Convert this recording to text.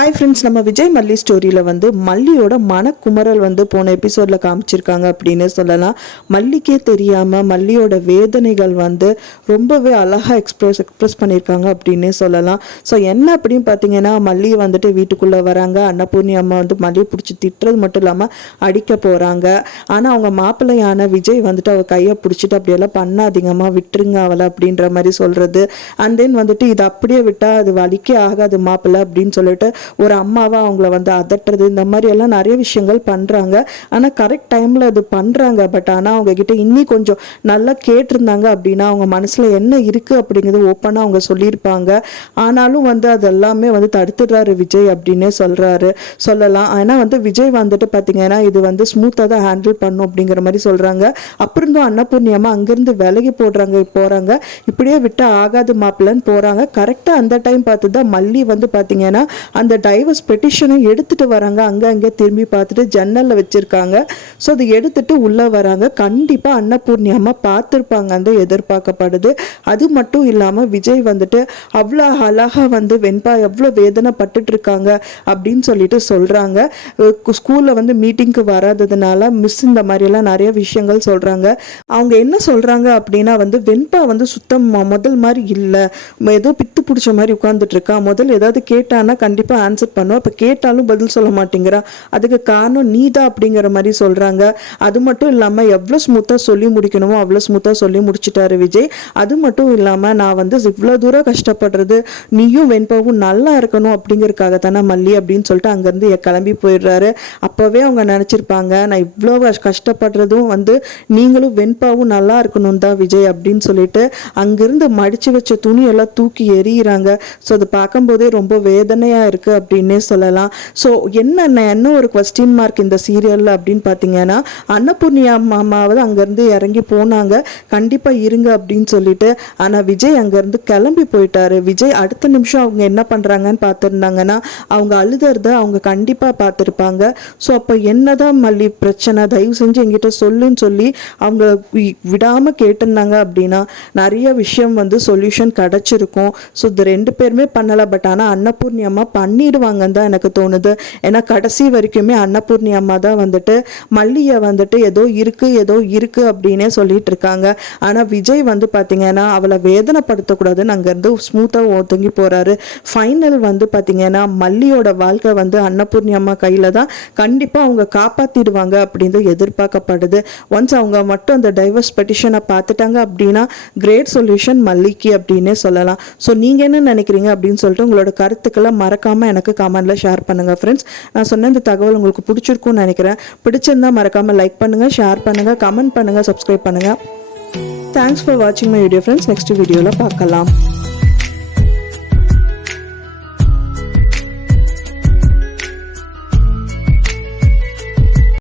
Hi friends, நம்ம விஜய் மல்லி ஸ்டோரியில் வந்து மல்லியோட மனக்குமரல் வந்து போன எபிசோடில் காமிச்சிருக்காங்க அப்படின்னு சொல்லலாம். மல்லிக்கே தெரியாமல் மல்லியோட வேதனைகள் வந்து ரொம்பவே அழகாக எக்ஸ்பிரஸ் பண்ணியிருக்காங்க அப்படின்னே சொல்லலாம். ஸோ என்ன அப்படின்னு பார்த்தீங்கன்னா, மல்லியை வந்துட்டு வீட்டுக்குள்ளே வராங்க. அன்னபூர்ணி அம்மா வந்து மல்லியை பிடிச்சி திட்டுறது மட்டும் இல்லாமல் அடிக்க போகிறாங்க. ஆனால் அவங்க மாப்பிள்ளையான விஜய் வந்துட்டு அவள் கையை பிடிச்சிட்டு அப்படியெல்லாம் பண்ணாதீங்கம்மா, விட்டுருங்க அவளை அப்படின்ற மாதிரி சொல்கிறது. அண்ட் தென் வந்துட்டு இது அப்படியே விட்டால் அது வலிக்கே ஆகாது மாப்பிள்ளை அப்படின்னு சொல்லிட்டு ஒரு அம்மாவை அவங்கள வந்து அதட்டுறது, இந்த மாதிரி எல்லாம் நிறைய விஷயங்கள் பண்ணுறாங்க. ஆனால் கரெக்ட் டைமில் அது பண்ணுறாங்க. பட் ஆனால் அவங்கக்கிட்ட இன்னி கொஞ்சம் நல்லா கேட்டிருந்தாங்க அப்படின்னா அவங்க மனசில் என்ன இருக்குது அப்படிங்கிறது ஓப்பனாக அவங்க சொல்லியிருப்பாங்க. ஆனாலும் வந்து அது எல்லாமே வந்து தடுத்துடுறாரு விஜய் அப்படின்னே சொல்லலாம். ஆனால் வந்து விஜய் வந்துட்டு பார்த்தீங்கன்னா இது வந்து ஸ்மூத்தாக தான் ஹேண்டில் பண்ணும் அப்படிங்கிற மாதிரி சொல்கிறாங்க. அப்புறம் தான் அன்னபூர்ணியம்மா அங்கேருந்து விலகி போகிறாங்க. இப்படியே விட்டு ஆகாது மாப்பிள்ளன்னு போகிறாங்க. கரெக்டாக அந்த டைம் பார்த்து தான் மல்லி வந்து பார்த்தீங்கன்னா அந்த டைவர்ஸ் பெட்டிஷனை எடுத்துட்டு வராங்க. அங்கே திரும்பி பார்த்துட்டு ஜன்னலில் வச்சுருக்காங்க. ஸோ அதை எடுத்துட்டு உள்ளே வராங்க. கண்டிப்பாக அன்னபூர்ணி அம்மா பார்த்துருப்பாங்க அந்த எதிர்பார்க்கப்படுது. அது மட்டும் இல்லாமல் விஜய் வந்துட்டு அவ்வளோ அழகாக வந்து வெண்பா எவ்வளோ வேதனைப்பட்டுட்டு இருக்காங்க அப்படின்னு சொல்லிட்டு சொல்கிறாங்க. ஸ்கூலில் வந்து மீட்டிங்க்கு வராததுனால மிஸ் இந்த மாதிரியெல்லாம் நிறைய விஷயங்கள் சொல்கிறாங்க. அவங்க என்ன சொல்கிறாங்க அப்படின்னா வந்து வெண்பா வந்து சுத்தம் முதல் மாதிரி இல்லை, ஏதோ பித்து பிடிச்ச மாதிரி உட்காந்துட்டு இருக்கா. முதல் ஏதாவது கேட்டானா கண்டிப்பாக ஆன்சர் பண்ணுவோம், இப்போ கேட்டாலும் பதில் சொல்ல மாட்டேங்கிறா. அதுக்கு காரணம் நீதா அப்படிங்கிற மாதிரி சொல்கிறாங்க. அது மட்டும் இல்லாமல் எவ்வளோ ஸ்மூத்தாக சொல்லி முடிக்கணுமோ அவ்வளோ ஸ்மூத்தாக சொல்லி முடிச்சிட்டாரு விஜய். அது மட்டும் இல்லாமல் நான் வந்து இவ்வளோ தூரம் கஷ்டப்படுறது நீயும் வெண்பாவும் நல்லா இருக்கணும் அப்படிங்கிறதுக்காக தானே மல்லி அப்படின்னு சொல்லிட்டு அங்கேருந்து கிளம்பி போயிடுறாரு. அப்போவே அவங்க நினச்சிருப்பாங்க நான் இவ்வளோ கஷ்டப்படுறதும் வந்து நீங்களும் வெண்பாவும் நல்லா இருக்கணும் தான் விஜய் அப்படின்னு சொல்லிட்டு அங்கேருந்து மடித்து வச்ச துணியெல்லாம் தூக்கி எறிகிறாங்க. ஸோ அது பார்க்கும்போதே ரொம்ப வேதனையாக இருக்குது அப்படின்னே சொல்லலாம். ஸோ என்ன ஒரு கொஸ்டின் மார்க் இந்த சீரியலில் அப்படின்னு பார்த்தீங்கன்னா, அன்னபூர்ணி அம்மாவது அங்கேருந்து இறங்கி போனாங்க கண்டிப்பாக இருங்க அப்படின்னு சொல்லிட்டு. ஆனால் விஜய் அங்கேருந்து கிளம்பி போயிட்டாரு. விஜய் அடுத்த நிமிஷம் அவங்க என்ன பண்ணுறாங்கன்னு பார்த்துருந்தாங்கன்னா அவங்க அழுதுறத அவங்க கண்டிப்பாக பார்த்துருப்பாங்க. ஸோ அப்போ என்னதான் மல்லி பிரச்சனை, தயவு செஞ்சு எங்கிட்ட சொல்லுன்னு சொல்லி அவங்க விடாமல் கேட்டிருந்தாங்க அப்படின்னா நிறைய விஷயம் வந்து சொல்யூஷன் கிடச்சிருக்கும். ஸோ இது ரெண்டு பேருமே பண்ணலை. பட் ஆனால் அன்னபூர்ணி அம்மா பண்ணிடுவாங்கன்னு தான் எனக்கு தோணுது. ஏன்னா கடைசி வரைக்குமே அன்னபூர்ணி அம்மா தான் வந்துட்டு மல்லியை வந்துட்டு ஏதோ இருக்கு அப்படின்னே சொல்லிட்டு இருக்காங்க. ஆனால் விஜய் வந்து பார்த்தீங்கன்னா அவளை வேதனைப்படுத்தக்கூடாதுன்னு அங்கேருந்து ஸ்மூத்தாக ஒதுங்கி போகிறாரு. ஃபைனல் வந்து பார்த்தீங்கன்னா மல்லியோட வாழ்க்கை வந்து அன்னபூர்ணி அம்மா கையில் தான். கண்டிப்பாக அவங்க காப்பாற்றிடுவாங்க அப்படின்னு எதிர்பார்க்கப்படுது. ஒன்ஸ் அவங்க மட்டும் அந்த டைவர்ஸ் பெட்டிஷனை பார்த்துட்டாங்க அப்படின்னா கிரேட் சொல்யூஷன் மல்லிக்கு அப்படின்னே சொல்லலாம். ஸோ நீங்கள் என்ன நினைக்கிறீங்க அப்படின்னு சொல்லிட்டு உங்களோட கருத்துக்களை மறக்காமல் எனக்கு கமெண்ட்டில் ஷேர் பண்ணுங்கள் ஃப்ரெண்ட்ஸ். நான் சொன்ன இந்த தகவல் உங்களுக்கு பிடிச்சிருக்கும்னு நினைக்கிறேன். பிடிச்சிருந்தால் மறக்காமல் லைக் பண்ணுங்கள், ஷேர் பண்ணுங்கள், கமெண்ட் பண்ணுங்கள், சப்ஸ்கிரைப் பண்ணுங்கள். தேங்க்ஸ் ஃபார் வாட்சிங் மை வீடியோ ஃப்ரெண்ட்ஸ். நெக்ஸ்ட் வீடியோவில் பார்க்கலாம்.